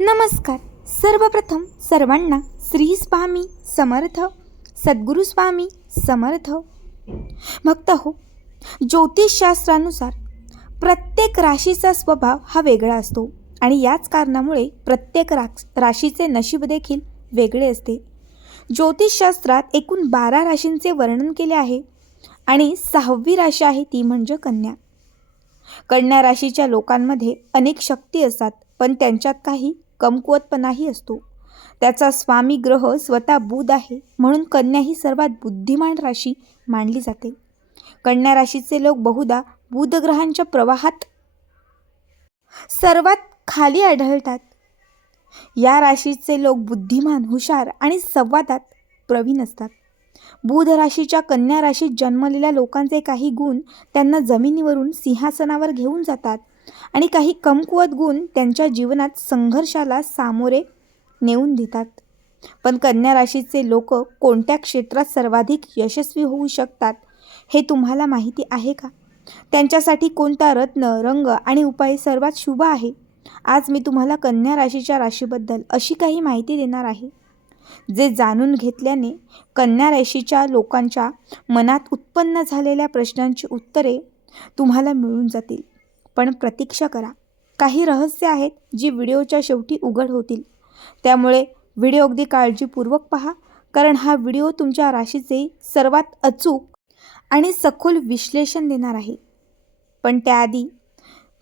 नमस्कार. सर्वप्रथम सर्वांना श्री स्वामी समर्थ सद्गुरू स्वामी समर्थ. भक्त हो ज्योतिषशास्त्रानुसार प्रत्येक राशीचा स्वभाव हा वेगळा असतो आणि याच कारणामुळे प्रत्येक रा राशीचे नशीब देखील वेगळे असते. ज्योतिषशास्त्रात एकूण बारा राशींचे वर्णन केले आहे आणि सहावी राशी आहे ती म्हणजे कन्या. कन्या राशीच्या लोकांमध्ये अनेक शक्ती असतात पण त्यांच्यात काही कमकुवतपणाही असतो. त्याचा स्वामी ग्रह स्वतः बुध आहे म्हणून कन्या ही सर्वात बुद्धिमान राशी मानली जाते. कन्या राशीचे लोक बहुधा बुध ग्रहांच्या प्रवाहात सर्वात खाली आढळतात. या राशीचे लोक बुद्धिमान हुशार आणि संवादात प्रवीण असतात. बुध राशीच्या कन्या राशीत जन्मलेल्या लोकांचे काही गुण त्यांना जमिनीवरून सिंहासनावर घेऊन जातात आणि काही कमकुवत गुण त्यांच्या जीवनात संघर्षाला सामोरे नेऊन देतात. पण कन्या राशीचे लोक कोणत्या क्षेत्रात सर्वाधिक यशस्वी होऊ शकतात हे तुम्हाला माहिती आहे का? त्यांच्यासाठी कोणता रत्न रंग आणि उपाय सर्वात शुभ आहे? आज मी तुम्हाला कन्या राशीच्या राशीबद्दल अशी काही माहिती देणार आहे. जे जाणून घेतल्याने कन्या राशीच्या लोकांच्या मनात उत्पन्न झालेल्या प्रश्नांची उत्तरे तुम्हाला मिळून जातील. पण प्रतीक्षा करा. काही रहस्य आहेत जी व्हिडिओच्या शेवटी उघड होतील. त्यामुळे व्हिडिओ अगदी काळजीपूर्वक पहा कारण हा व्हिडिओ तुमच्या राशीचे सर्वात अचूक आणि सखोल विश्लेषण देणार आहे. पण त्याआधी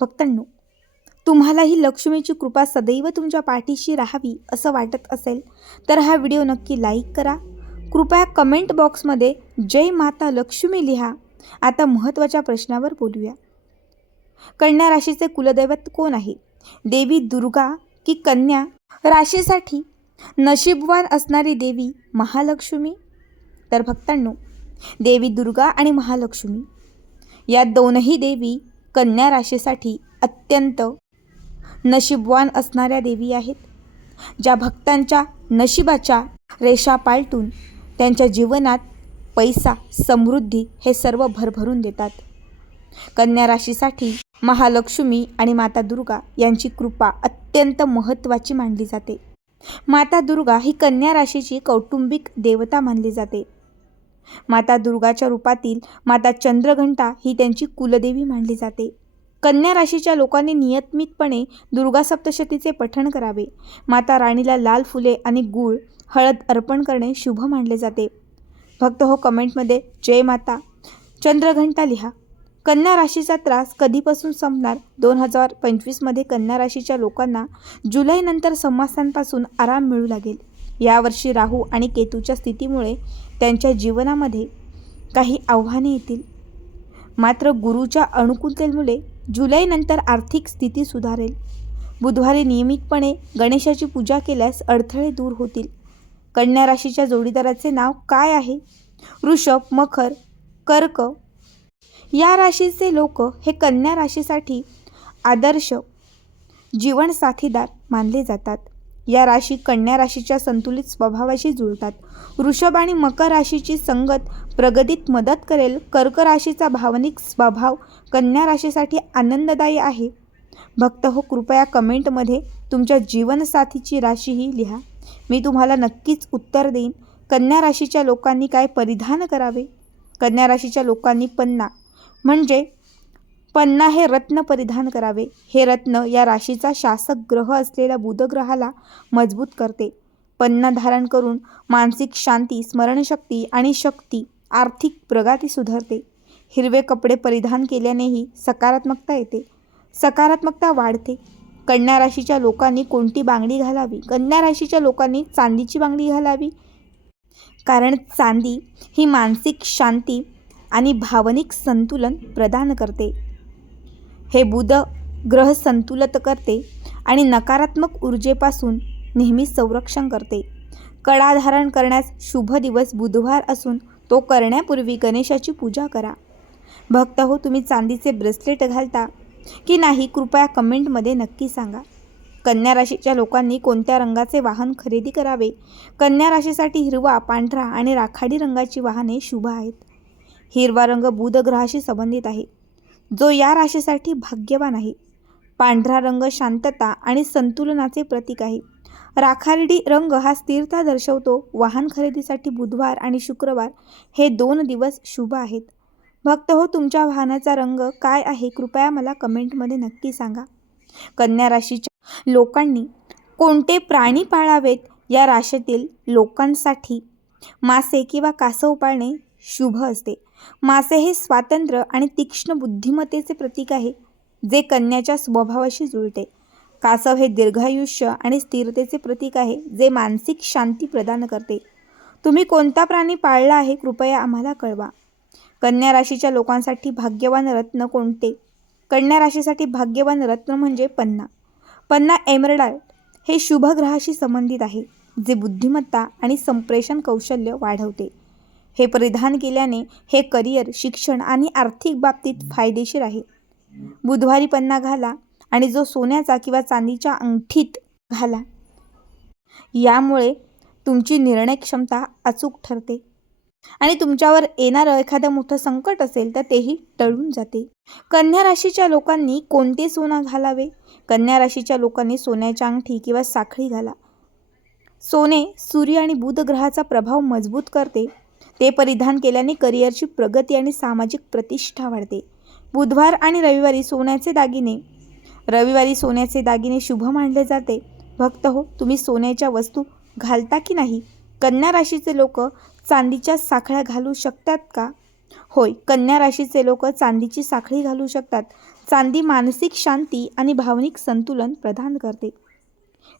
भक्तांनो तुम्हाला ही लक्ष्मीची कृपा सदैव तुमच्या पाठीशी राहावी असं वाटत असेल तर हा व्हिडिओ नक्की लाईक करा. कृपया कमेंट बॉक्समध्ये जय माता लक्ष्मी लिहा. आता महत्त्वाच्या प्रश्नावर बोलूया. कन्या राशीचे कुलदैवत कोण आहे? देवी दुर्गा की कन्या? राशीसाठी नशीबवान असणारी देवी महालक्ष्मी. तर भक्तांनो देवी दुर्गा आणि महालक्ष्मी. या दोनही देवी कन्या राशीसाठी अत्यंत नशीबवान असणाऱ्या देवी आहेत. ज्या भक्तांच्या नशिबाच्या रेषा पालटून त्यांच्या जीवनात पैसा समृद्धी हे सर्व भरभरून देतात. कन्या राशीसाठी महालक्ष्मी आणि माता दुर्गा यांची कृपा अत्यंत महत्त्वाची मानली जाते. माता दुर्गा ही कन्या राशीची कौटुंबिक देवता मानली जाते. माता दुर्गाच्या रूपातील माता चंद्रघंटा ही त्यांची कुलदेवी मानली जाते. कन्या राशीच्या लोकांनी नियमितपणे दुर्गा सप्तशतीचे पठण करावे. माता राणीला लाल फुले आणि गूळ हळद अर्पण करणे शुभ मानले जाते. भक्त हो कमेंटमध्ये जय माता चंद्रघंटा लिहा. कन्या राशीचा त्रास कधीपासून संपणार? दोन हजार पंचवीसमध्ये कन्या राशीच्या लोकांना जुलैनंतर समासांपासून आराम मिळू लागेल. यावर्षी राहू आणि केतूच्या स्थितीमुळे त्यांच्या जीवनामध्ये काही आव्हाने येतील. मात्र गुरुच्या अनुकूलतेमुळे जुलैनंतर आर्थिक स्थिती सुधारेल. बुधवारी नियमितपणे गणेशाची पूजा केल्यास अडथळे दूर होतील. कन्या राशीच्या जोडीदाराचे नाव काय आहे? वृषभ मखर कर्क. या राशीचे लोक हे कन्या राशीसाठी आदर्श जीवन साथीदार मानले जातात. या राशी कन्या राशीच्या संतुलित स्वभावाशी जुळतात. वृषभ आणि मकर राशीची संगत प्रगतीत मदत करेल. कर्क राशीचा भावनिक स्वभाव कन्या राशीसाठी आनंददायी आहे. भक्त हो कृपया कमेंटमध्ये तुमच्या जीवनसाथीची राशीही लिहा. मी तुम्हाला नक्कीच उत्तर देईन. कन्या राशीच्या लोकांनी काय परिधान करावे? कन्या राशीच्या लोकांनी पन्ना. म्हणजे पन्ना हे रत्न परिधान करावे. हे रत्न या राशीचा शासक ग्रह असलेल्या बुधग्रहाला मजबूत करते. पन्ना धारण करून मानसिक शांती स्मरणशक्ती आणि शक्ती आर्थिक प्रगती सुधारते. हिरवे कपडे परिधान केल्यानेही सकारात्मकता येते. सकारात्मकता वाढते. कन्या राशीच्या लोकांनी कोणती बांगडी घालावी? कन्या राशीच्या लोकांनी चांदीची बांगडी घालावी? कारण चांदी ही मानसिक शांती आणि भावनिक संतुलन प्रदान करते. हे बुध ग्रह संतुलित करते आणि नकारात्मक ऊर्जेपासून नेहमी संरक्षण करते. कडा धारण करण्यास शुभ दिवस बुधवार असून तो करण्यापूर्वी गणेशाची पूजा करा. भक्त हो तुम्ही चांदीचे ब्रेसलेट घालता की नाही कृपया कमेंटमध्ये नक्की सांगा. कन्या राशीच्या लोकांनी कोणत्या रंगाचे वाहन खरेदी करावे? कन्या राशीसाठी हिरवा पांढरा आणि राखाडी रंगाची वाहने शुभ आहेत. हिरवा रंग बुध ग्रहाशी संबंधित आहे. जो या राशीसाठी भाग्यवान आहे. पांढरा रंग शांतता आणि संतुलनाचे प्रतीक आहे. राखारडी रंग हा स्थिरता दर्शवतो. वाहन खरेदीसाठी बुधवार आणि शुक्रवार हे दोन दिवस शुभ आहेत. भक्त हो तुमच्या वाहनाचा रंग काय आहे? कृपया मला कमेंटमध्ये नक्की सांगा. कन्या राशीच्या लोकांनी कोणते प्राणी पाळावेत? या राशीतील लोकांसाठी मासे किंवा कासव पाळणे शुभ असते. मासे हे स्वातंत्र्य आणि तीक्ष्ण बुद्धिमत्तेचे प्रतीक आहे जे कन्याच्या स्वभावाशी जुळते. कासव हे दीर्घायुष्य आणि स्थिरतेचे प्रतीक आहे जे मानसिक शांती प्रदान करते. तुम्ही कोणता प्राणी पाळला आहे कृपया आम्हाला कळवा. कन्या राशीच्या लोकांसाठी भाग्यवान रत्न कोणते? कन्या राशीसाठी भाग्यवान रत्न म्हणजे पन्ना. पन्ना एमरडाल्ड हे शुभ ग्रहाशी संबंधित आहे जे बुद्धिमत्ता आणि संप्रेषण कौशल्य वाढवते. हे परिधान केल्याने हे करिअर शिक्षण आणि आर्थिक बाबतीत फायदेशीर आहे. बुधवारी पन्ना घाला आणि जो सोन्याचा किंवा चांदीच्या अंगठीत घाला. यामुळे तुमची निर्णय क्षमता अचूक ठरते. आणि तुमच्यावर येणारं एखादं मोठं संकट असेल तर तेही टळून जाते. कन्या राशीच्या लोकांनी कोणते सोनं घालावे? कन्या राशीच्या लोकांनी सोन्याच्या अंगठी किंवा साखळी घाला. सोने सूर्य आणि बुध ग्रहाचा प्रभाव मजबूत करते. ते परिधान केल्याने करिअरची प्रगती आणि सामाजिक प्रतिष्ठा वाढते. बुधवार आणि रविवारी सोन्याचे दागिने. रविवारी सोन्याचे दागिने शुभ मानले जाते. भक्त हो तुम्ही सोन्याच्या वस्तू घालता की नाही? कन्या राशीचे लोक चांदीच्या साखळ्या घालू शकतात का? होय कन्या राशीचे लोक चांदीची साखळी घालू शकतात. चांदी मानसिक शांती आणि भावनिक संतुलन प्रदान करते.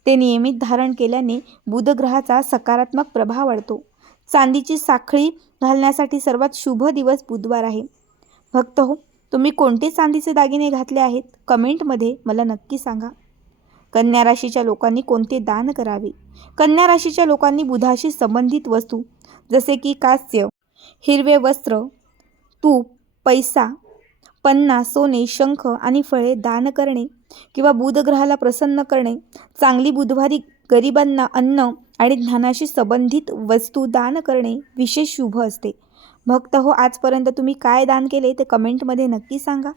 ते नियमित धारण केल्याने बुधग्रहाचा सकारात्मक प्रभाव वाढतो. चांदीची साखळी घालण्यासाठी सर्वात शुभ दिवस बुधवार आहे. भक्त हो तुम्ही कोणते चांदीचे दागिने घातले आहेत? कमेंटमध्ये मला नक्की सांगा. कन्या राशीच्या लोकांनी कोणते दान करावे? कन्या राशीच्या लोकांनी बुधाशी संबंधित वस्तू जसे की कास्य हिरवे वस्त्र तूप पैसा पन्ना सोने शंख आणि फळे दान करणे किंवा बुधग्रहाला प्रसन्न करणे चांगली बुधवारी गरिबांना अन्न आणि ज्ञानाशी संबंधित वस्तू दान करणे विशेष शुभ असते. भक्त हो आजपर्यंत तुम्ही काय दान केले ते कमेंटमध्ये नक्की सांगा.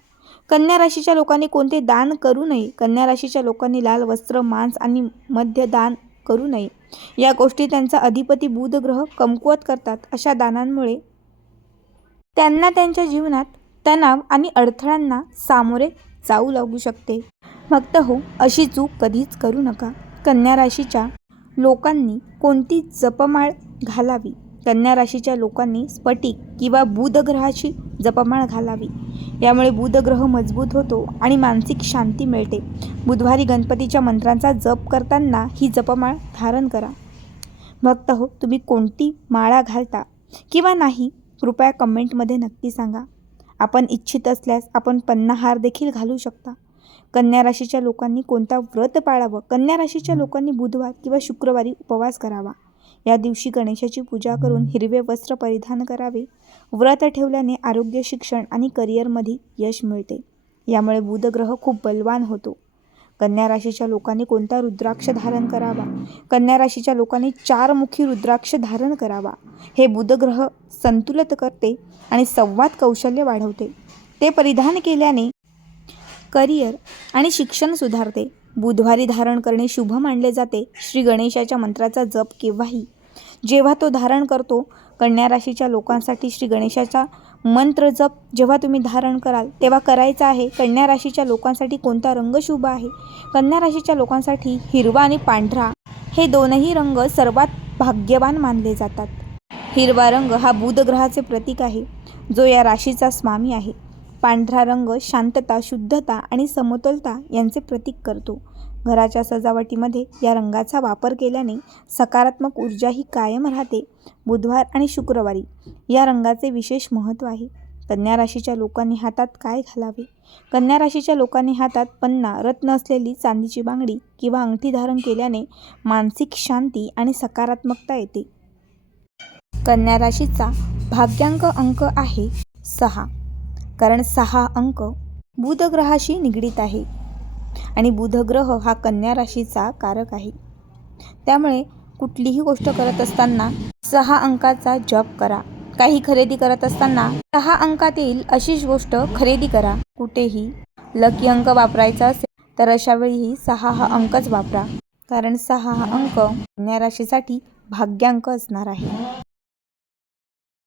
कन्या राशीच्या लोकांनी कोणते दान करू नये? कन्या राशीच्या लोकांनी लाल वस्त्र मांस आणि मध्य दान करू नये. या गोष्टी त्यांचा अधिपती बुध ग्रह कमकुवत करतात अशा दानांमुळे. त्यांना त्यांच्या जीवनात तणाव आणि अडथळ्यांना सामोरे जाऊ लागू शकते. भक्त हो अशी चूक कधीच करू नका. कन्या राशीच्या लोकांनी कोणती जपमाळ घालावी? कन्या राशीच्या लोकांनी स्फटिक किंवा बुधग्रहाची जपमाळ घालावी. यामुळे बुधग्रह मजबूत होतो आणि मानसिक शांती मिळते. बुधवारी गणपतीच्या मंत्रांचा जप करताना ही जपमाळ धारण करा. भक्त हो तुम्ही कोणती माळा घालता? किंवा नाही कृपया कमेंटमध्ये नक्की सांगा. आपण इच्छित असल्यास आपण पन्नाहार देखील घालू शकता. कन्या राशीच्या लोकांनी कोणता व्रत पाळावं? कन्या राशीच्या लोकांनी बुधवार किंवा शुक्रवारी उपवास करावा. या दिवशी गणेशाची पूजा करून हिरवे वस्त्र परिधान करावे. व्रत ठेवल्याने आरोग्य शिक्षण आणि करिअरमध्ये यश मिळते. यामुळे बुधग्रह खूप बलवान होतो. कन्या राशीच्या लोकांनी कोणता रुद्राक्ष धारण करावा? कन्या राशीच्या लोकांनी चार मुखी रुद्राक्ष धारण करावा. हे बुधग्रह संतुलित करते आणि संवाद कौशल्य वाढवते. ते परिधान केल्याने करिअर आणि शिक्षण सुधारते. बुधवारी धारण करणे शुभ मानले जाते. श्री गणेशाच्या मंत्राचा जप केव्हाही. जेव्हा तो धारण करतो कन्या राशीच्या लोकांसाठी श्री गणेशाचा मंत्र जप जेव्हा तुम्ही धारण कराल तेव्हा करायचा आहे कन्या राशीच्या लोकांसाठी कोणता रंग शुभ आहे? कन्या राशीच्या लोकांसाठी हिरवा आणि पांढरा. हे दोनही रंग सर्वात भाग्यवान मानले जातात. हिरवा रंग हा बुधग्रहाचे प्रतीक आहे जो या राशीचा स्वामी आहे. पांढरा रंग शांतता शुद्धता आणि समतोलता यांचे प्रतीक करतो. घराच्या सजावटीमध्ये या रंगाचा वापर केल्याने सकारात्मक ऊर्जा ही कायम राहते. बुधवार आणि शुक्रवारी या रंगाचे विशेष महत्त्व आहे. कन्या राशीच्या लोकांनी हातात काय घालावे? कन्या राशीच्या लोकांनी हातात पन्ना रत्न असलेली चांदीची बांगडी किंवा अंगठी धारण केल्याने मानसिक शांती आणि सकारात्मकता येते. कन्या राशीचा भाग्यांक अंक आहे सहा. कारण सहा अंक बुधग्रहाशी निगडीत आहे. आणि बुधग्रह हा कन्या राशीचा कारक आहे. त्यामुळे कुठलीही गोष्ट करत असताना सहा अंकाचा जप करा. काही खरेदी करत असताना सहा अंकातील अशीच गोष्ट खरेदी करा. कुठेही लकी अंक वापरायचा असेल तर अशा वेळीही सहा हा अंकच वापरा. कारण सहा हा अंक कन्या राशीसाठी भाग्यांक असणार आहे.